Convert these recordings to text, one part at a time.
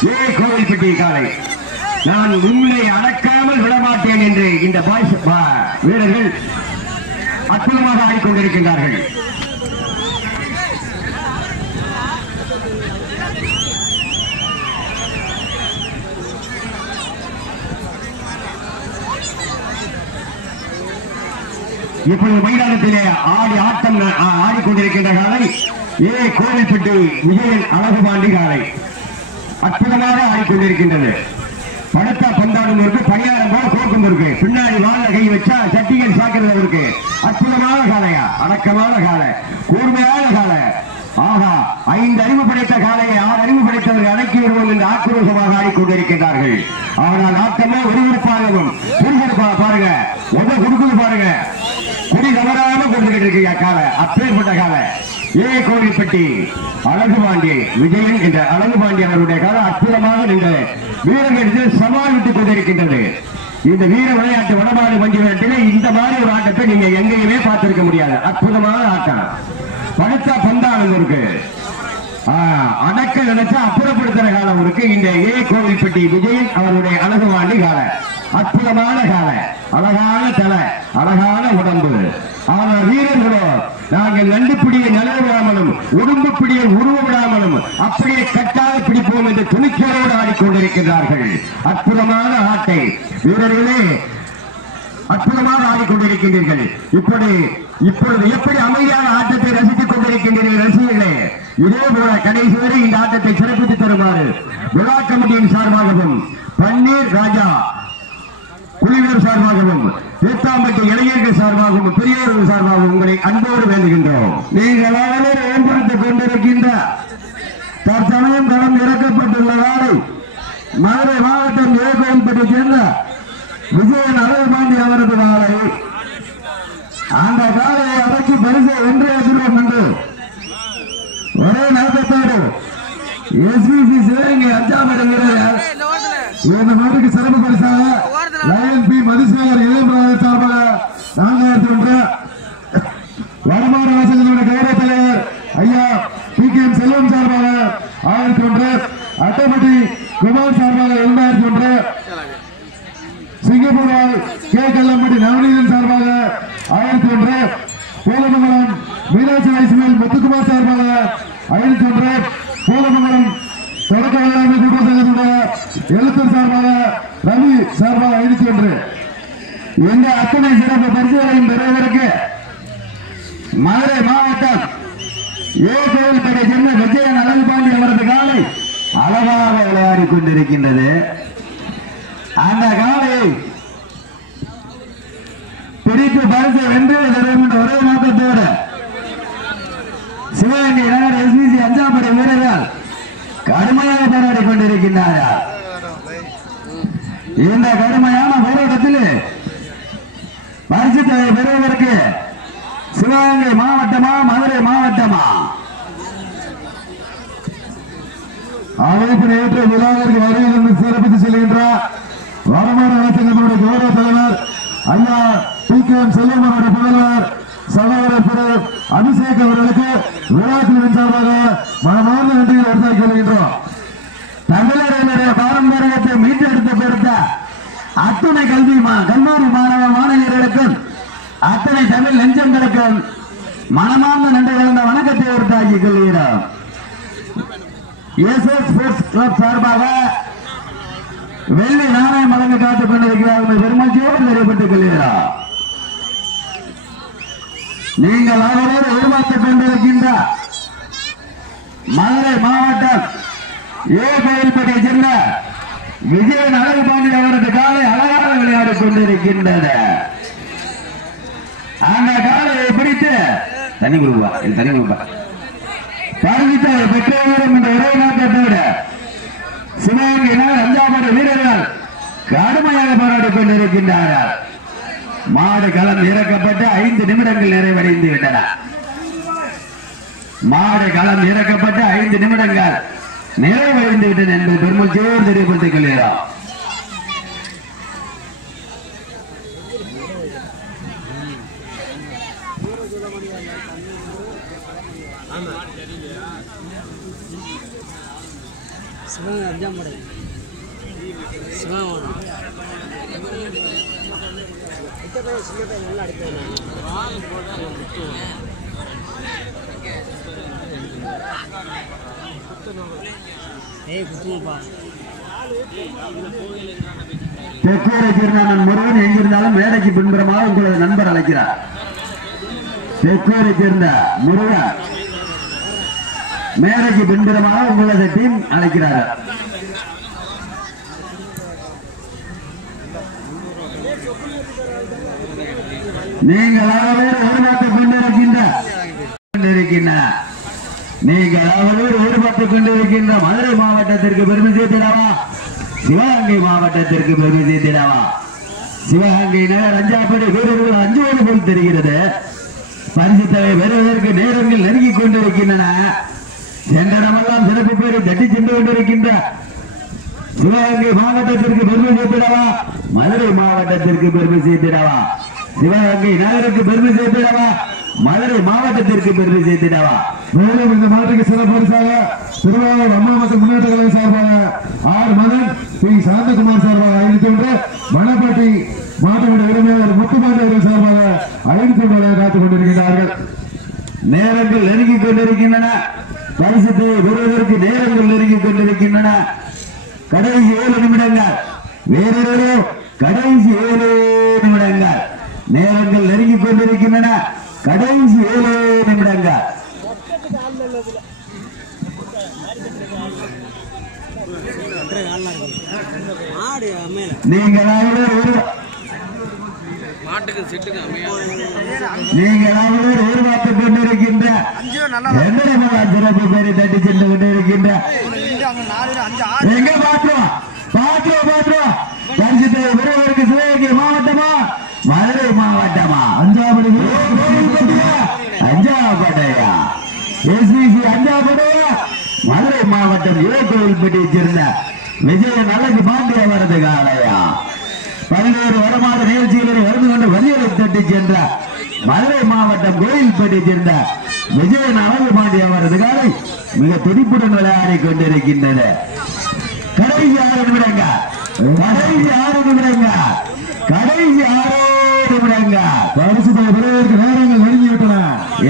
கோவில்பட்டி காலை. நான் உங்களை அடக்காமல் விடமாட்டேன் என்று இந்த வீரர்கள் அற்புதமாக ஆடிக்கொண்டிருக்கின்றார்கள். இப்பொழுது மைதானத்திலே ஆட்டம் ஆடிக்கொண்டிருக்கின்ற காலை கோவில்பட்டி விஜயன் அழகுபாண்டி காலை அற்புதமாக ஆடிக்கொண்டிருக்கின்றது. படுத்த பந்தாடும் இருக்கு, பணியாரம் போல கோக்கும் இருக்கு, பின்னாடி வாழ கை வச்சா சட்டிகள் சாக்கிறது இருக்கு. அற்புதமான காலையா, அடக்கமான காலை, கூர்மையான காலை. ஆஹா, 5 அறிவு படைத்த காலையை 6 அறிவு படைத்தவர்கள் அடக்கி விடுவோம் என்று ஆக்ரோஷமாக ஆடிக்கொண்டிருக்கின்றார்கள். ஆனால் ஆட்டமே ஒருவருப்பாகவும் பாருங்க, கொடுக்குது பாருங்க, குடி தவறாம கொடுத்துக்கிட்டு இருக்க காலை, அப்பேற்பட்ட காலை. கோவில்பட்டி அழகுபாண்டி விஜயன் என்ற அழகுபாண்டி அவருடைய காலம் அற்புதமாக நின்று வீரர்கள் சவால் விட்டுக் கொண்டிருக்கின்றது. இந்த வீர விளையாட்டு வடமாடு மஞ்சு விளையாட்டிலே இந்த மாதிரி ஒரு ஆட்டத்தை நீங்க எங்கேயுமே பார்த்திருக்க முடியாது. அற்புதமான ஆட்டம். படுத்தா பந்தாளம் இருக்கு, அடக்க நினைச்சா அப்புறப்படுத்துற காலம் இருக்கு. இந்த கோவில்பட்டி விஜயன் அவருடைய அழகுபாண்டி கால அற்புதமான கால, அழகான தலை, அழகான உடம்பு. ஆனால் வீரர்களோ நாங்கள் நண்டு பிடியை நல்ல விடாமலும் உடம்பு பிடியை உருவ விடாமலும் அப்படியே கட்டாக பிடிப்போம் என்று துணிச்சலோடு ஆடிக்கொண்டிருக்கிறார்கள். அற்புதமான ஆட்டை வீரர்களே அற்புதமாக ஆடிக்கொண்டிருக்கின்றீர்கள். இப்பொழுது எப்படி அமைதியான ஆட்டத்தை ரசித்துக் கொண்டிருக்கின்றீர்கள் ரசிகர்களே. இதே போல கடைசி வரை இந்த ஆட்டத்தை சிறப்பித்து தருமாறு விழா கமிட்டியின் சார்பாகவும் பன்னீர் ராஜா குழுவினர் சார்பாகவும் தேத்தாம்பட்டி இளைஞர்கள் சார்பாகவும் பெரியோர்கள் சார்பாகவும் உங்களை அன்போடு வேண்டுகின்றோம். நீங்கள் மேம்படுத்திக் கொண்டிருக்கின்ற தற்சமயம் களம் இறக்கப்பட்டுள்ள வாழை மதுரை மாவட்டம் கோவில்பட்டி சேர்ந்த விஜயன் அழகுபாண்டி அவரது வாழை. அந்த காலையை அடக்கி பரிசை வென்று எதிர்வோம் என்று ஒரே நோக்கத்தோடு எஸ்பிசி சிவகங்கை அஞ்சாமரை வீரர்கள் இந்த மாட்டுக்கு சிறப்பு பரிசாக லயன் பி மதிசேகர் இளையராஜ சார்பாக 4001, வடமாறு வாசகர்களுடைய கௌரவ தலைவர் ஐயா PKM செல்வம் சார்பாக 1001, அட்டப்பட்டி குமார் சார்பாக 2001, சிங்கப்பூர் கல்லம்பட்டி நவநீதன் சார்பாக 1001, கோலமங்கலம் மீனாட்சி வைஸ்மேல் முத்துக்குமார் சார்பாக 501, கோலமங்கலம் தொடக்க வேளாண்மை கூட்டுறவு சங்கத்துடைய எழுத்தர் சார்பாக ரவி சார்பாக 501. இந்த அத்தனை சிறப்பு பரிசுகளையும் பெறுவதற்கு மதுரை மாவட்டம் கோவில்பட்டி சேர்ந்த விஜயன் அழகுபாண்டி அவரது காலை அழகாக விளையாடி கொண்டிருக்கின்றது. அந்த காலையை பிடித்து பரிசை வென்று தரும் என்ற ஒரே நோக்கத்தோடு சிவகங்கை நகர் எஸ்பிசி அஞ்சாம்படை வீரர்கள் கடுமையாக போராடி கொண்டிருக்கின்றார்கள். இந்த கடுமையான போராட்டத்தில் பரிசுத்தை பெறுவதற்கு சிவகங்கை மாவட்டமா மதுரை மாவட்டமா அழைப்பு ஏற்ற விழாவிற்கு வருகிறது சிறப்பித்து செல்கின்றார் வடமாறு அமைச்சகத்தினுடைய கௌரவ தலைவர் ஐயா PKM செல்வம் அவருடைய புதல்வர் சகோதரர் அபிஷேக் அவர்களுக்கு விழாக்குழுவின் சார்பாக மனமார்ந்த நன்றிகள் உறுதியாக்கி கொள்கின்றோம். தமிழர்களுடைய பாரம்பரியத்தை மீட்டெடுத்து கொடுத்த அத்துணை கல்லூரி மாணவ மாணவியர்களுக்கும் அத்தனை தமிழ் நெஞ்சங்களுக்கும் மனமார்ந்த நன்றி கலந்த வணக்கத்தை உறுதியாக்கி கொள்கிறோம். ஸ்போர்ட்ஸ் கிளப் சார்பாக வெள்ளி நாணயம் வழங்க காத்துக் கொண்டிருக்கிறார்கள். பெருமதியோடு நிறைவேற்றுக் கொள்கிறார். நீங்கள் அவரோடு எதிர்பார்த்துக் கொண்டிருக்கின்ற மதுரை மாவட்டம் கோவில்பட்டியை சேர்ந்த விஜயன் அழகுபாண்டி அவரது காலை அழகாக விளையாடிக் கொண்டிருக்கின்றது. அந்த காலையை பிடித்து தனி குரூப்பா பரிசுத்தை பெற்றோரும் என்ற ஒரே நோக்கத்தோடு சிவகங்கை நகர் அஞ்சாம்படை வீரர்கள் கடுமையாக போராடிக் கொண்டிருக்கின்றார்கள். மாடு களம் இறக்கப்பட்டு 5 நிமிடங்கள் நிறைவடைந்து விட்டன. மாடு களம் இறக்கப்பட்டு 5 நிமிடங்கள் நிறைவடைந்து விட்டன என்பது பெருமூச்சோடு தெரியப்படுத்திக் கொள்கிறோம். தெற்கூரை சேர்ந்த முருகன் எங்கிருந்தாலும் மேடைக்கு பின்புறமாக உங்களது நண்பர் அழைக்கிறார். தெற்கூரை சேர்ந்த முருகன் மேடைக்கு பின்புறமாக உங்களது டீம் அழைக்கிறார்கள். நீங்கள் எதிர்பார்த்துக் கொண்டிருக்கின்ற மதுரை மாவட்டத்திற்கு பெருமை சேர்த்திடவா, சிவகங்கை மாவட்டத்திற்கு பெருமை சேர்த்திடவா. சிவகங்கை நகர் அஞ்சாப்படி வீரர்கள் அஞ்சுவது போல் தெரிகிறது. பரிசுத்தவை பெறுவதற்கு நேரங்கள் நெருங்கிக் கொண்டிருக்கின்றன. சென்றடமெல்லாம் சிறப்பு பேரை தட்டி சென்று கொண்டிருக்கின்ற சிவகங்கை மாவட்டத்திற்கு பெருமை சேர்த்திடவா, மதுரை மாவட்டத்திற்கு பெருமை சேர்த்திடவா, சிவகங்கை நகருக்கு பெருமை சேர்த்திடவா, மதுரை மாவட்டத்திற்கு பெருமை சேர்த்திடவா. மேலும் இந்த மாட்டுக்கு சிறப்பு பரிசாக திருவாரூர் அம்மா மக்கள் முன்னேற்ற கழகம் சார்பாக ஆர் மதன் பி சாந்தகுமார் சார்பாக 500, மணப்பட்டி மாட்டுடைய உரிமையாளர் முத்துமாண்டி அவர்கள் சார்பாக 500 காத்துக் கொண்டிருக்கிறார்கள். நேரங்கள் நெருங்கிக் கொண்டிருக்கின்றன. பரிசுத்தை பெறுவதற்கு நேரங்கள் நெருங்கிக் கொண்டிருக்கின்றன. கடைசி 7 நிமிடங்கள், வேறொரு கடைசி 7 நிமிடங்கள். நேரங்கள் நெருங்கிக் கொண்டிருக்கின்றன. கடைசி 7 நிமிடங்கள். நீங்கள் எதிர்பார்த்துக் கொண்டிருக்கின்ற சிறப்பு பேரை தட்டி சென்று கொண்டிருக்கின்ற எங்க பாத்திரம் பரிசுத்தை பெறுவதற்கு சிவகங்கை மாவட்டமா, மதுரை மாவட்டமா, அஞ்சாவப்பட்டையா, எஸ்பிசி அஞ்சாவப்பட்டையா, மதுரை மாவட்டம் கோவில்பட்டியை சேர்ந்த விஜயன் அழகு பாண்டிய வரது காலையா. 11 வடமாத நிகழ்ச்சிகளை வருந்து கொண்டு வலியலை தட்டி சென்ற மதுரை மாவட்டம் கோயில்பட்டியை சேர்ந்த விஜயன் அழகு பாண்டிய வரது காலை மிக துடிப்புடன் விளையாடி கொண்டிருக்கின்றது. கடைசி 6 நிமிடங்கள், பரிசுத்தை பெறுவதற்கு நேரங்கள் நெருங்கிவிட்டன.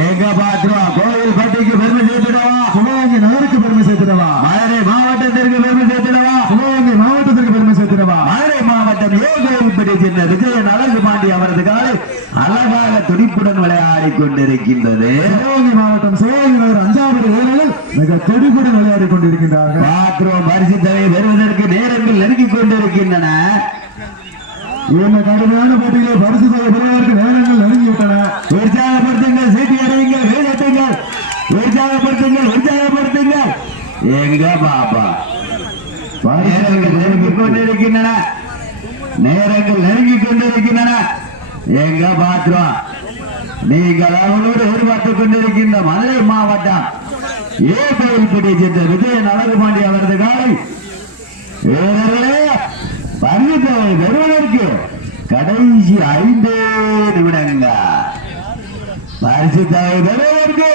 எங்க பாத்திரம் கோயில்பட்டிக்கு பெருமை சேர்த்துடவா, சிவகங்கை நகருக்கு பெருமை சேர்த்திடவா, மதுரை மாவட்டத்திற்கு பெருமை சேர்த்துடவா, சிவகங்கை மாவட்டத்திற்கு பெருமை சேர்த்திடவா. மதுரை மாவட்டம் கோயில்பட்டி சின்ன விஜயன் அழகு பாண்டி அவரது காலை அழகாக துடிப்புடன் விளையாடி கொண்டிருக்கின்றது. சிவகங்கை மாவட்டம் சிவகங்கை நகர் அஞ்சாவது வீரர்கள் மிக துடிப்புடன் விளையாடி கொண்டிருக்கின்றார்கள். பாத்திரம் பரிசுத்தை பெறுவதற்கு நேரங்கள் நெருங்கிக் கொண்டிருக்கின்றன. இந்த கடுமையான போட்டியிலே பரிசுத்தை பெறுவதற்கு நேரங்கள் நெருங்கிவிட்டன. உற்சாகப்படுத்துங்கள், சீட்டி அடையுங்கள், வேலைட்டுங்கள், உற்சாகப்படுத்துங்கள். எங்க பாப்பா நேரங்கள் நெருங்கிக் கொண்டிருக்கின்றன. எங்க பாத்திரம் நீங்கள் அவளோடு எதிர்பார்த்துக் கொண்டிருக்கின்ற மதுரை மாவட்டம் கோவில்பட்டியை சேர்ந்த விஜயன் அழகு பாண்டி அவரது காலை பரிசுத்தை பெறுவதற்கு கடைசி 5 நிமிடங்கள். பரிசுத்தை பெறுவதற்கு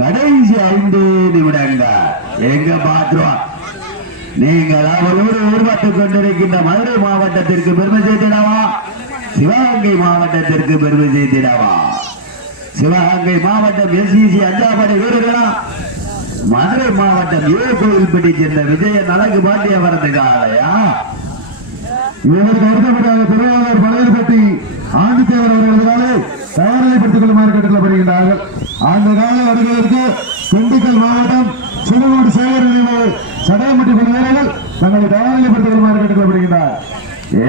கடைசி 5 நிமிடங்கள். எங்க பாத்திரம் நீங்கள் அவளோடு எதிர்பார்த்துக் கொண்டிருக்கின்ற மதுரை மாவட்டத்திற்கு பெருமை சேர்த்திடவா, சிவகங்கை மாவட்டத்திற்கு பெருமை சேர்த்திடவா. சிவகங்கை மாவட்டம் எஸ்சிசி அஞ்சாப்படை வீரர்களா, மதுரை மாவட்டம் கோவில்பட்டி சேர்ந்த விஜயன் அழகு பாண்டிய வரது காலையா. இவருக்கு அடுத்தபடியாக திருவாரூர் பழையப்பட்டி ஆண்டித்தேவர் அவர்களாலே தயார்நிலைப்படுத்திக் கொள்ளுமாறு கேட்டுக்கொள்ளப்படுகின்றார்கள். அந்த கால வருவதற்கு திண்டுக்கல் மாவட்டம் சிறுவோடு சேகர் நினைவு சடையம்பட்டி வீரர்கள் தங்களை தயார்நிலைப்படுத்திக் கொள்ளுமாறு கேட்டுக்கொள்ளப்படுகின்றார்.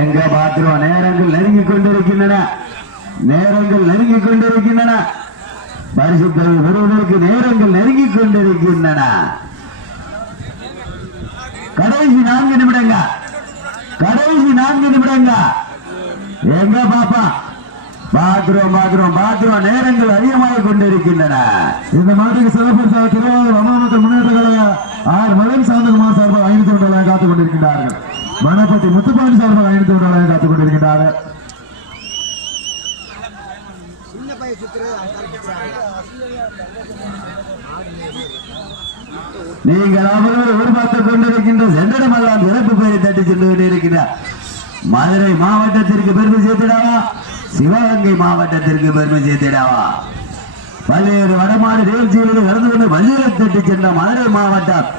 எங்க பாத்திரம் நேரங்கள் நெருங்கிக் கொண்டிருக்கின்றன. பரிசுத்தை பெறுவதற்கு நேரங்கள் நெருங்கிக் கொண்டிருக்கின்றன. கடைசி 4 நிமிடங்கள். எங்க பாப்பா பாத்திரம் நேரங்கள் அதிகமாக கொண்டிருக்கின்றன. இந்த மாட்டுக்கு சிறப்பு திருவாரூர் அம்மா மக்கள் முன்னேற்ற கழக ஆர் மதன் சாந்தகுமார் சார்பாக 500 காத்துக் கொண்டிருக்கின்றார்கள். மணப்பட்டி முத்துப்பாண்டி சார்பாக 500 காத்துக் கொண்டிருக்கின்றார்கள். நீங்கள் அவர்கள் எதிர்பார்த்துக் கொண்டிருக்கின்ற சென்றடமெல்லாம் சிறப்பு பெயரை தட்டி சென்று கொண்டிருக்கிறார். மதுரை மாவட்டத்திற்கு பெருமை சேர்த்திடாவா, சிவகங்கை மாவட்டத்திற்கு பெருமை சேர்த்திடாவா? பல்வேறு வடமாடு நிகழ்ச்சிகளில் கலந்து கொண்டு மல்லிகை தட்டி சென்ற மதுரை மாவட்டம்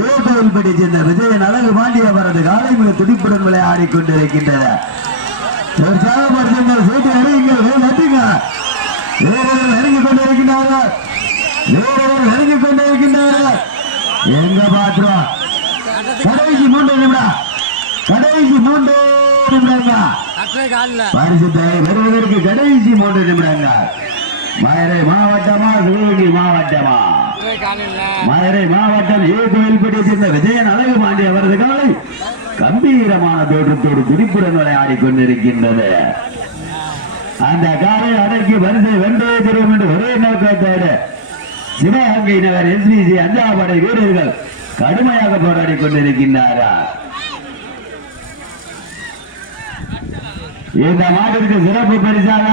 ஏகோவில்பட்டி சேர்ந்த விஜயன் அழகு பாண்டிய அவரது காலை மிக துடிப்புடன் விளையாடி கொண்டிருக்கின்றனர். நெருங்கிக் கொண்டிருக்கின்றார்கள், நெருங்கிக் கொண்டிருக்கின்றார்கள். எங்க பாத்துருவோம் கடைசி 3 நிமிடம், கடைசி 3 நிமிடங்கள் பரிசுத்தை வருவதற்கு கடைசி 3 நிமிடங்கள். மதுரை மாவட்டமா சிவகங்கை மாவட்டமா? மதுரை மாவட்டம் ஏகோவில்பட்டி சேர்ந்த விஜயன் அழகு பாண்டிய அவரது காலை கம்பீரமான தோற்றத்தோடு துடிப்புடன் விளையாடி கொண்டிருக்கின்றது. அந்த காலை அடக்கி வரிசை வென்றே தரும் என்று ஒரே நோக்கத்தோடு சிவகங்கை நகர் எஸ்பிசி அஞ்சாபடை வீரர்கள் கடுமையாக போராடி கொண்டிருக்கின்றார்கள். இந்த மாட்டிற்கு சிறப்பு பரிசாக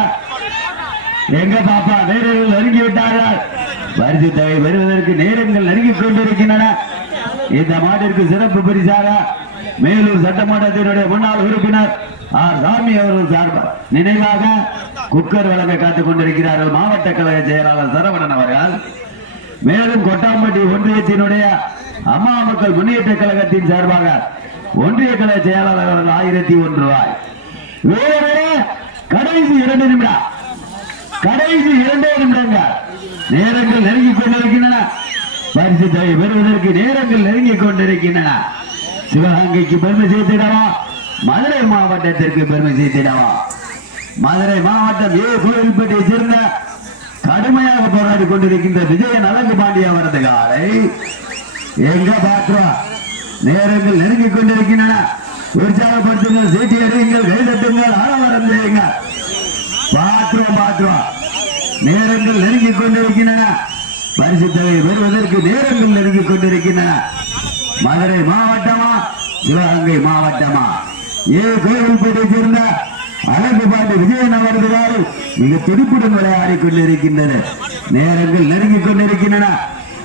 எங்க பாப்பா வீரர்கள் நெருங்கிவிட்டார்கள். பரிசு தொகை பெறுவதற்கு நேரங்கள் நெருங்கிக் கொண்டிருக்கின்றன. இந்த மாட்டிற்கு சிறப்பு பரிசாக மேலூர் சட்டமன்றத்தினுடைய முன்னாள் உறுப்பினர் ஆர் சாமி அவர்கள் சார்பாக நினைவாக குக்கர் வழங்க காத்துக் கொண்டிருக்கிறார்கள் மாவட்ட கழக செயலாளர் சரவணன் அவர்கள். மேலும் கொட்டாம்பட்டி ஒன்றியத்தினுடைய அம்மா மக்கள் முன்னேற்ற கழகத்தின் சார்பாக ஒன்றிய கழக செயலாளர் அவர்கள் 1001 ரூபாய். கடைசி 2 நிமிடம், கடைசி 2 நிமிடங்கள். நேரங்கள் நெருங்கிக் கொண்டிருக்கின்றன. பரிசு தொகை பெறுவதற்கு நேரங்கள் நெருங்கிக் கொண்டிருக்கின்றன. சிவகங்கைக்கு பெருமை சேர்த்திடவா, மதுரை மாவட்டத்திற்கு பெருமை சேர்த்திடவா? மதுரை மாவட்டம் ஏகோவில்பட்டியை சேர்ந்த கடுமையாக போராடி கொண்டிருக்கின்ற விஜயன் அழகு பாண்டிய அவரது காலை எங்க பாத்துவா? நேரங்கள் நெருங்கிக் கொண்டிருக்கின்றன. உற்சாகப்படுத்துங்கள், சீட்டி அடியுங்கள், கைதட்டுங்கள், ஆரவாரம் செய்யுங்கள். பாத்துவோம். நேரங்கள் நெருங்கிக் கொண்டிருக்கின்றன. பரிசு தொகை பெறுவதற்கு நேரங்கள் நெருங்கிக் கொண்டிருக்கின்றன. மதுரை மாவட்டமா சிவகங்கை மாவட்டமா? ஏகோவில்பட்டியை சேர்ந்த அழகு பாண்டி விஜயன் அவரது காலை மிக துடிப்புடன் விளையாடி கொண்டிருக்கின்றன. நேரங்கள் நெருங்கிக் கொண்டிருக்கின்றன.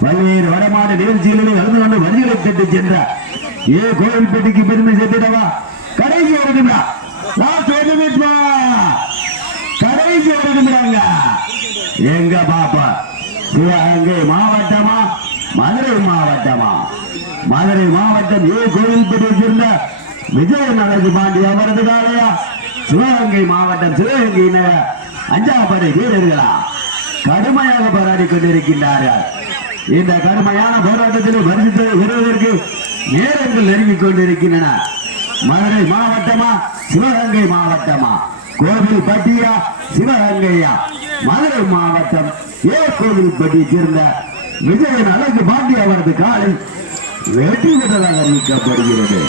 பல்வேறு வடமாடு நிகழ்ச்சிகளில் கலந்து கொண்டு வரிகளை தட்டி சென்ற ஏகோவில்பட்டிக்கு பெருமை சேர்த்திடவா? கடைசி 1 நிமிடம், கடைசி 1 நிமிடங்க. எங்க பாப்பா? சிவகங்கை மாவட்டமா மதுரை மாவட்டமா? மதுரை மாவட்டம் ஏகோவில்பட்டியை சேர்ந்த விஜயன் அழகு பாண்டி அவரது காலையா, சிவகங்கை மாவட்டம் சிவகங்கை நகர் அஞ்சாபடை வீரர்களா கடுமையாக போராடி கொண்டிருக்கின்றார்கள். இந்த கடுமையான போராட்டத்தில் பரிசு பெறுவதற்கு நேரங்கள் நெருங்கிக் கொண்டிருக்கின்றன. மதுரை மாவட்டமா சிவகங்கை மாவட்டமா? கோவில்பட்டியா சிவகங்கையா? மதுரை மாவட்டம் ஏகோவில்பட்டியை சேர்ந்த விஜயன் அழகு பாண்டி அவரது காலை வெற்றி பெற்றதாக அறிவிக்கப்படுகிறது.